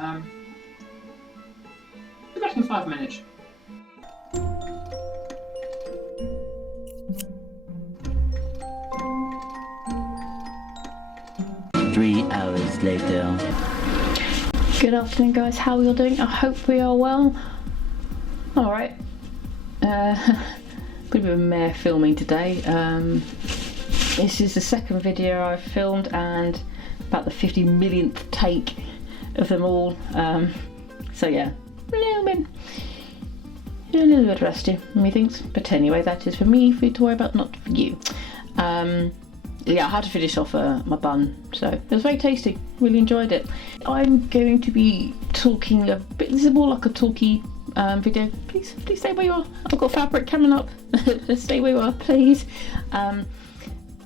Be back in 5 minutes. 3 hours later. Good afternoon, guys. How are you all doing? I hope we are well. Alright. Got a bit of a mare filming today. This is the second video I've filmed and about the 50 millionth take of them all. So yeah, a little bit rusty, methinks. But anyway, that is for me to worry about, not for you. Yeah, I had to finish off my bun, so it was very tasty. Really enjoyed it. I'm going to be talking a bit. This is more like a talky video. Please stay where you are. I've got fabric coming up. Stay where you are, please.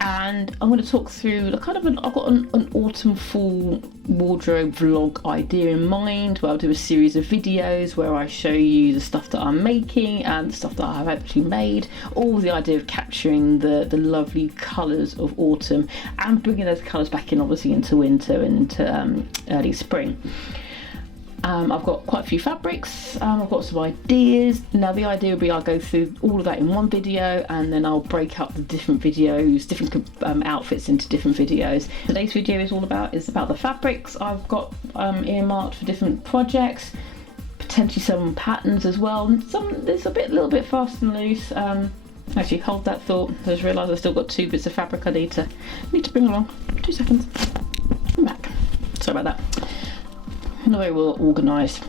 And I'm going to talk through I've got an autumn fall wardrobe vlog idea in mind, where I'll do a series of videos where I show you the stuff that I'm making and the stuff that I've actually made, all with the idea of capturing the lovely colours of autumn and bringing those colours back in, obviously, into winter and into early spring. I've got quite a few fabrics, I've got some ideas. Now the idea will be I'll go through all of that in one video, and then I'll break up the different videos, different outfits into different videos. Today's video is about the fabrics I've got earmarked for different projects, potentially some patterns as well, and there's a little bit fast and loose. Actually, hold that thought. I just realised I've still got 2 bits of fabric I need to bring along. 2 seconds. I'm back. Sorry about that. Not very well organised,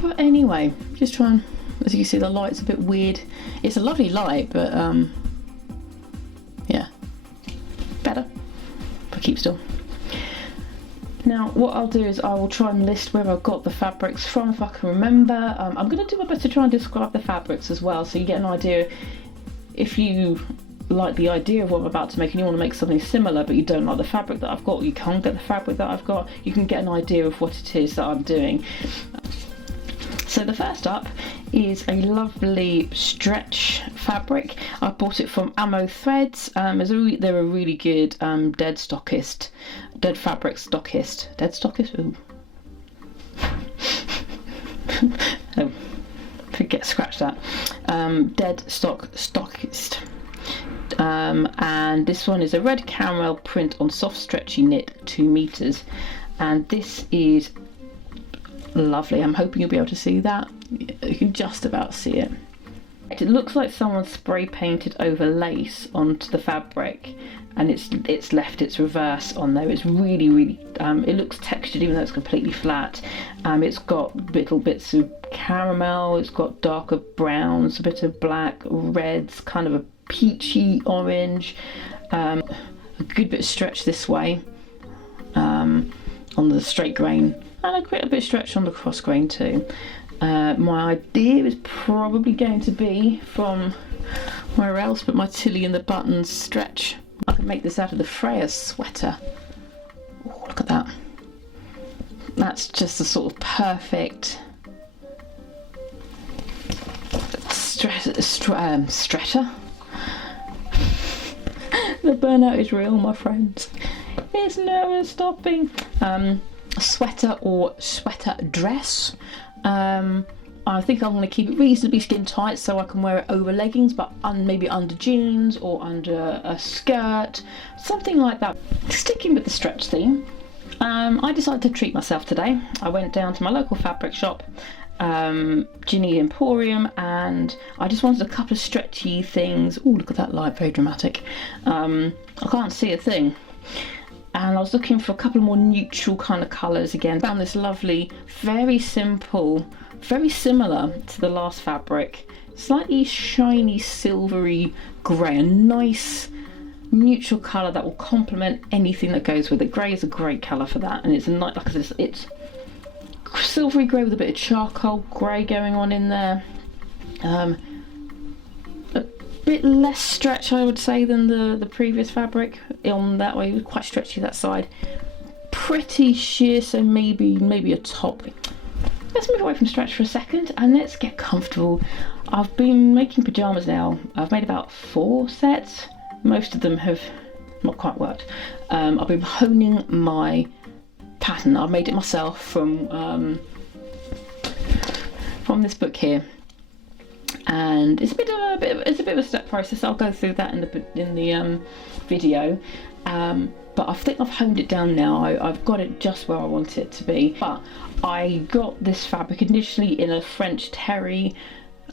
but anyway, just trying. As you can see, the light's a bit weird. It's a lovely light, but yeah, better if I keep still. Now what I'll do is I will try and list where I've got the fabrics from, if I can remember. I'm going to do my best to try and describe the fabrics as well, so you get an idea. If you like the idea of what I'm about to make and you want to make something similar but you don't like the fabric that I've got, you can't get the fabric that I've got, you can get an idea of what it is that I'm doing. So the first up is a lovely stretch fabric. I bought it from Ammo Threads. They're a really good dead fabric stockist. Ooh. Oh, scratch that. Dead stockist. And this one is a red caramel print on soft stretchy knit, 2 meters, and this is lovely. I'm hoping you'll be able to see that. You can just about see it. It looks like someone spray painted over lace onto the fabric, and it's left its reverse on there. It's really it looks textured even though it's completely flat. It's got little bits of caramel, it's got darker browns, a bit of black, reds, kind of a peachy orange, a good bit of stretch this way on the straight grain, and a bit of stretch on the cross grain too. My idea is probably going to be from where else but my Tilly and the Buttons stretch. I can make this out of the Freya sweater. Oh, look at that. That's just a sort of perfect stretcher. The burnout is real, my friends. It's never stopping. Sweater or sweater dress. I think I'm going to keep it reasonably skin tight so I can wear it over leggings, but maybe under jeans or under a skirt, something like that. Sticking with the stretch theme, I decided to treat myself today. I went down to my local fabric shop, Ginny Emporium, and I just wanted a couple of stretchy things. Oh, look at that light, very dramatic. I can't see a thing. And I was looking for a couple of more neutral kind of colours again. Found this lovely, very simple, very similar to the last fabric, slightly shiny silvery grey, a nice neutral colour that will complement anything that goes with it. Grey is a great colour for that, and it's a nice, like I said, it's silvery grey with a bit of charcoal grey going on in there. A bit less stretch, I would say, than the previous fabric on that way. It was quite stretchy that side. Pretty sheer, so maybe a top. Let's move away from stretch for a second and let's get comfortable. I've been making pyjamas now. I've made about 4 sets. Most of them have not quite worked. I've been honing my pattern. I made it myself from this book here, and it's a bit of a step process. I'll go through that in the video, but I think I've honed it down now. I've got it just where I want it to be. But I got this fabric initially in a French terry,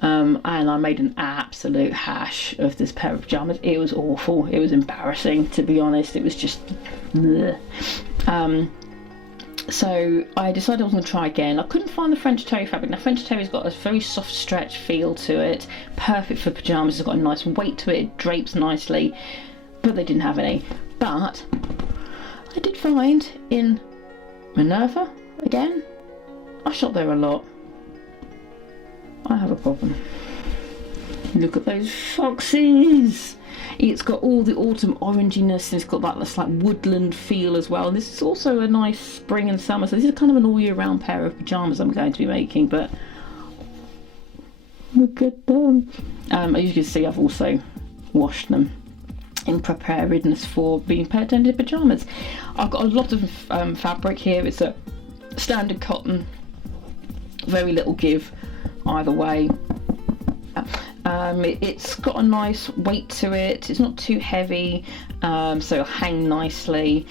and I made an absolute hash of this pair of pyjamas. It was awful. It was embarrassing, to be honest. It was just bleh. So I decided I was going to try again. I couldn't find the French terry fabric. Now, French terry's got a very soft stretch feel to it, perfect for pyjamas. It's got a nice weight to it, it drapes nicely, but they didn't have any. But I did find in Minerva, again, I shop there a lot. I have a problem. Look at those foxes! It's got all the autumn oranginess, and it's got that like woodland feel as well. And this is also a nice spring and summer, so this is kind of an all year round pair of pyjamas I'm going to be making. But look at them. As you can see, I've also washed them in preparedness for being paired into pyjamas. I've got a lot of fabric here. It's a standard cotton, very little give either way. It's got a nice weight to it. It's not too heavy, so it'll hang nicely.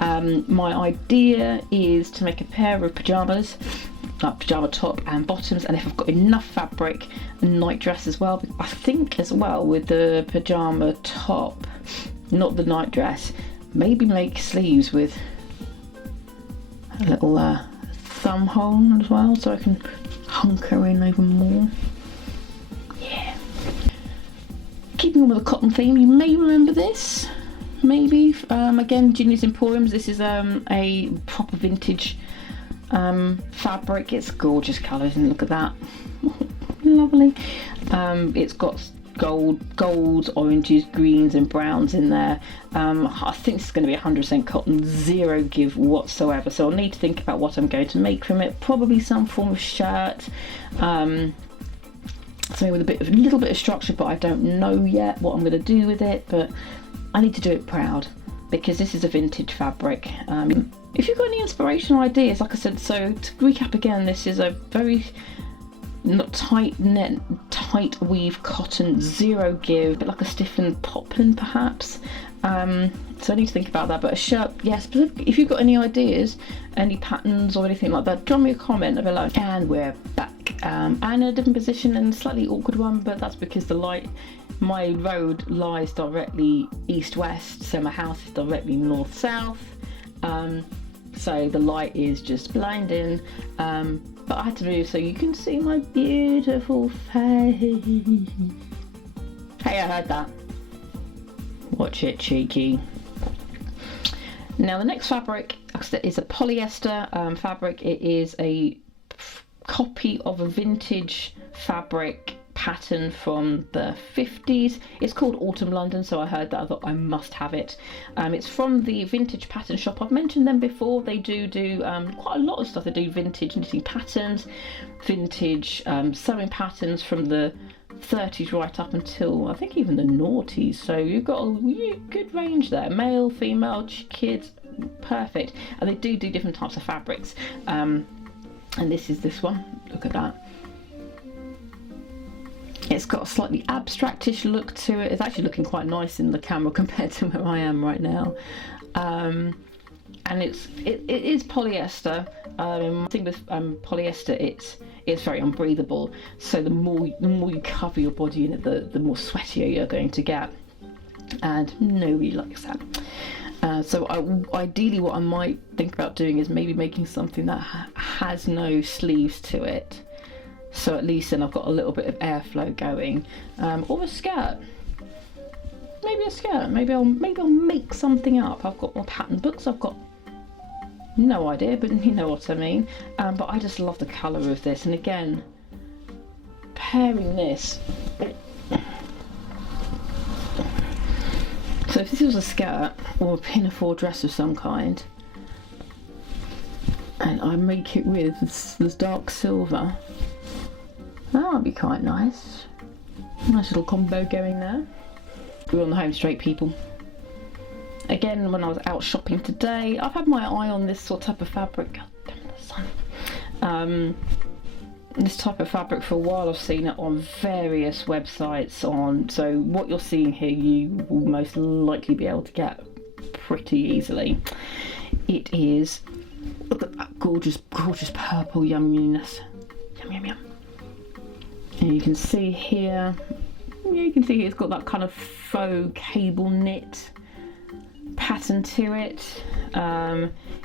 My idea is to make a pair of pyjamas, pyjama top and bottoms, and if I've got enough fabric, a night dress as well. I think as well with the pyjama top, not the night dress, maybe make sleeves with a little thumb hole as well, so I can hunker in even more. Yeah. Keeping on with the cotton theme, you may remember this. Maybe again, Ginny's Emporiums. This is a proper vintage fabric. It's gorgeous colours, and look at that. Lovely. It's got golds, oranges, greens and browns in there. I think it's going to be 100% cotton, zero give whatsoever, so I'll need to think about what I'm going to make from it. Probably some form of shirt, something with a little bit of structure, but I don't know yet what I'm going to do with it. But I need to do it proud, because this is a vintage fabric. If you've got any inspirational ideas, like I said, so to recap again, this is a very not tight net, tight weave cotton, zero give, a bit like a stiffened poplin perhaps. So I need to think about that. But a shirt, yes, but if you've got any ideas, any patterns or anything like that, drop me a comment below. And we're back, and in a different position and a slightly awkward one, but that's because my road lies directly east-west, so my house is directly north-south, so the light is just blinding, but I had to move so you can see my beautiful face. Hey, I heard that. Watch it, cheeky. Now the next fabric is a polyester fabric. It is a copy of a vintage fabric pattern from the 50s. It's called Autumn London, so I heard that, I thought I must have it. It's from the Vintage Pattern Shop. I've mentioned them before. They do quite a lot of stuff. They do vintage knitting patterns, vintage sewing patterns from the 30s right up until I think even the noughties, so you've got a good range there, male, female, kids, perfect. And they do different types of fabrics, and this is this one. Look at that. It's got a slightly abstractish look to it. It's actually looking quite nice in the camera compared to where I am right now. And it is polyester. I think with polyester it's very unbreathable, so the more you cover your body in it, the more sweatier you're going to get, and nobody likes that. So ideally what I might think about doing is maybe making something that has no sleeves to it, so at least then I've got a little bit of airflow going, or a skirt. Maybe a skirt. Maybe I'll make something up. I've got more pattern books. I've got no idea, but you know what I mean. But I just love the colour of this, and again, pairing this. So if this was a skirt or a pinafore dress of some kind, and I make it with this dark silver, that would be quite nice. Nice little combo going there. We're on the home straight, people. Again, when I was out shopping today, I've had my eye on this sort of type of fabric. God damn the sun. This type of fabric for a while. I've seen it on various websites so what you're seeing here you will most likely be able to get pretty easily. It is, look at that gorgeous purple yumminess. Yum. And you can see here it's got that kind of faux cable knit pattern to it.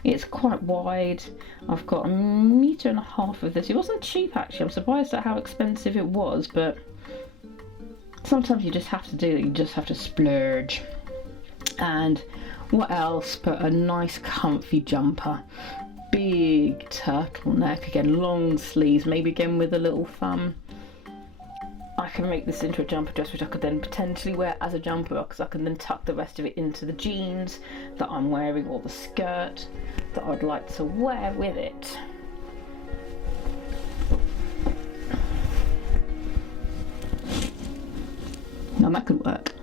It's quite wide. I've got 1.5 meters of this. It wasn't cheap actually. I'm surprised at how expensive it was, but sometimes you just have to do it. You just have to splurge. And what else but a nice comfy jumper. Big turtleneck, again long sleeves, maybe again with a little thumb. I can make this into a jumper dress which I could then potentially wear as a jumper because I can then tuck the rest of it into the jeans that I'm wearing or the skirt that I'd like to wear with it. Now that could work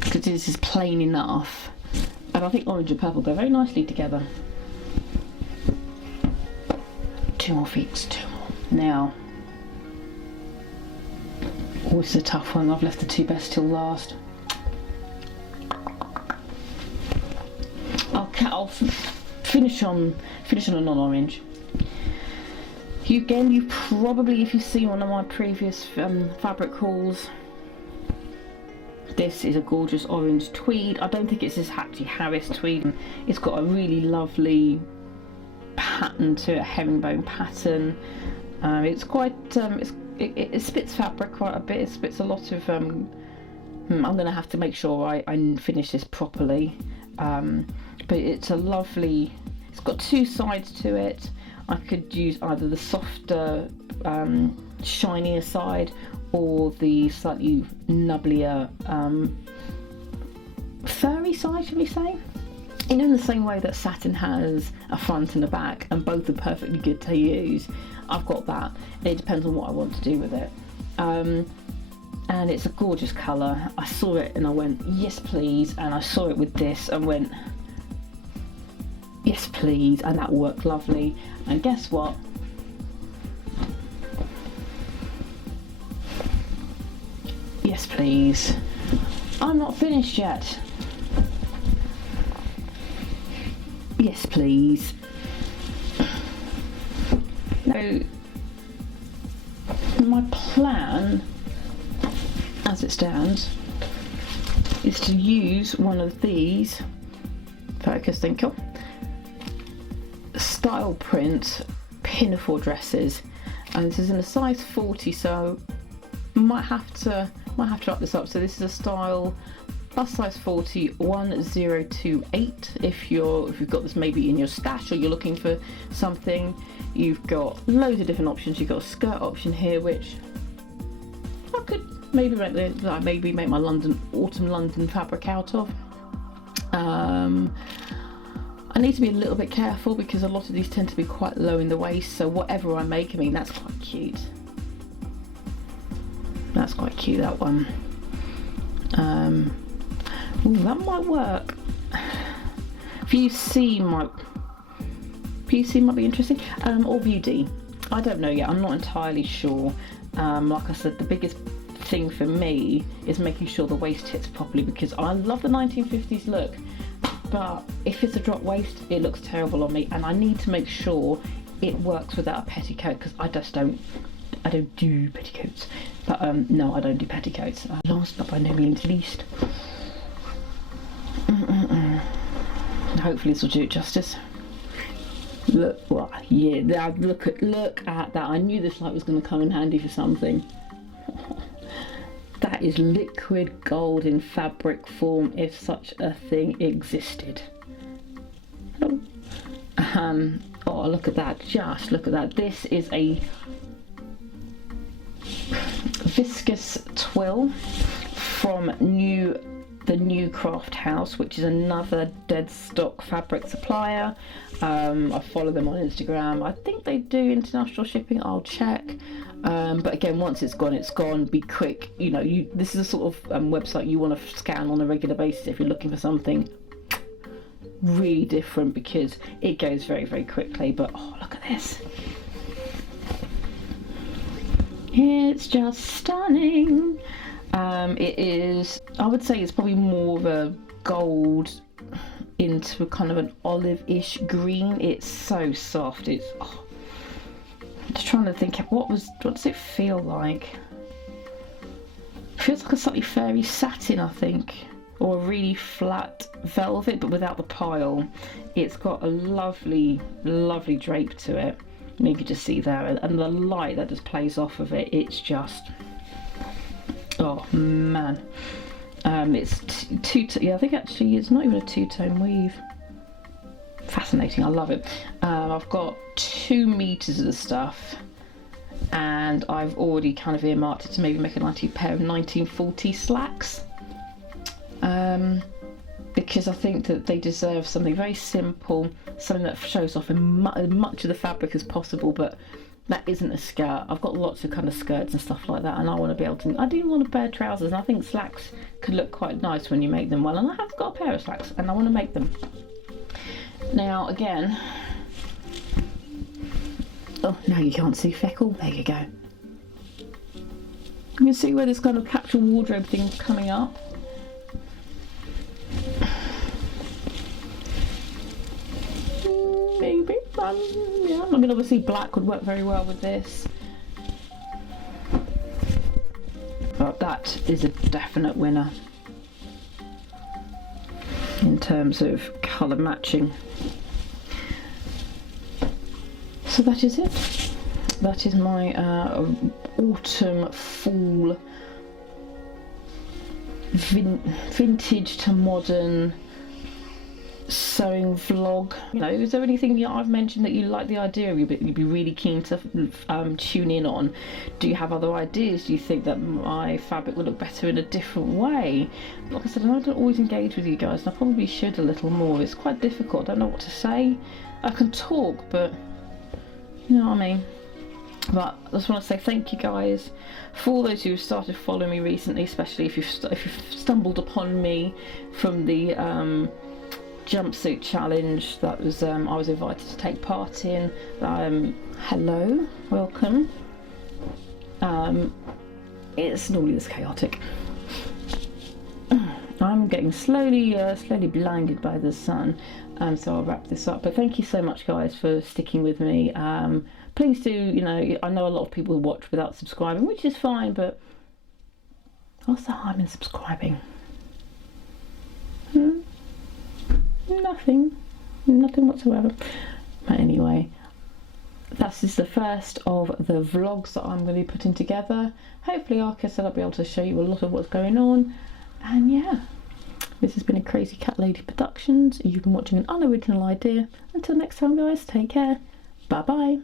because this is plain enough, and I think orange and purple go very nicely together. 2 more feet, 2 more. Now, oh, this is a tough one. I've left the 2 best till last. I'll finish on a non-orange. You probably, if you've seen one of my previous fabric hauls, this is a gorgeous orange tweed. I don't think it's this Hattie Harris tweed. It's got a really lovely pattern to it, a herringbone pattern. It's quite it spits fabric quite a bit. It spits a lot of I'm gonna have to make sure I finish this properly, but it's a lovely, it's got 2 sides to it. I could use either the softer shinier side or the slightly nubblier furry side, should we say. You know, in the same way that satin has a front and a back and both are perfectly good to use, I've got that. It depends on what I want to do with it. And it's a gorgeous colour. I saw it and I went, yes please, and I saw it with this and went, yes please, and that worked lovely. And guess what? Yes please. I'm not finished yet. Yes please. Now, my plan as it stands is to use one of these, focus, thank you, style print pinafore dresses, and this is in a size 40, so might have to up this up. So this is a style plus size 40 1028. If you've got this maybe in your stash or you're looking for something, you've got loads of different options. You've got a skirt option here, which I could maybe make my autumn London fabric out of. I need to be a little bit careful because a lot of these tend to be quite low in the waist, so whatever I make, I mean, that's quite cute. That's quite cute, that one. Ooh, that might work. VC might be interesting, or View D. I don't know yet, I'm not entirely sure. Like I said, the biggest thing for me is making sure the waist hits properly, because I love the 1950s look, but if it's a drop waist, it looks terrible on me, and I need to make sure it works without a petticoat, because I don't do petticoats. But no, I don't do petticoats. Last but by no means least. Hopefully this will do it justice. Look, well, yeah, look at that. I knew this light was going to come in handy for something. That is liquid gold in fabric form, if such a thing existed. Oh, look at that, just look at that. This is a viscose twill from New the New Craft House, which is another dead stock fabric supplier. I follow them on Instagram. I think they do international shipping. I'll check. But again, once it's gone, it's gone. Be quick. You know, this is a sort of website you want to scan on a regular basis if you're looking for something really different, because it goes very, very quickly. But oh, look at this. It's just stunning. It is, I would say it's probably more of a gold into a kind of an olive-ish green. It's so soft. It's, oh, I'm just trying to think, what does it feel like? It feels like a slightly fairy satin, I think, or a really flat velvet, but without the pile. It's got a lovely, lovely drape to it. And you can just see there, and the light that just plays off of it, it's just, oh man. It's yeah, I think actually it's not even a two-tone weave. Fascinating, I love it. I've got 2 meters of the stuff, and I've already kind of earmarked it to maybe make a pair of 1940 slacks. Because I think that they deserve something very simple, something that shows off as much of the fabric as possible, but that isn't a skirt. I've got lots of kind of skirts and stuff like that, and I want to be able to, I do want a pair of trousers, and I think slacks could look quite nice when you make them well, and I have got a pair of slacks and I want to make them. Now again, oh, now you can't see Feckle, there you go. You can see where this kind of capsule wardrobe thing's coming up. Maybe, yeah, I mean obviously black would work very well with this. But that is a definite winner in terms of colour matching. So that is it. That is my autumn fall vintage to modern sewing vlog. You know, is there anything that I've mentioned that you like the idea of, you'd be really keen to tune in on? Do you have other ideas? Do you think that my fabric would look better in a different way? Like I said, I don't always engage with you guys, and I probably should a little more. It's quite difficult. I don't know what to say. I can talk, but you know what I mean. But I just want to say thank you guys for all those who have started following me recently, especially if you've stumbled upon me from the jumpsuit challenge that was I was invited to take part in. Hello, welcome. It's normally this chaotic. I'm getting slowly blinded by the sun, so I'll wrap this up. But thank you so much guys for sticking with me. Please do, you know, I know a lot of people watch without subscribing, which is fine, but what's the harm in subscribing? Nothing whatsoever. But anyway, this is the first of the vlogs that I'm going to be putting together. Hopefully like I said, I'll be able to show you a lot of what's going on. And yeah, this has been a Crazy Cat Lady Productions. You've been watching an unoriginal idea. Until next time guys, take care. Bye bye.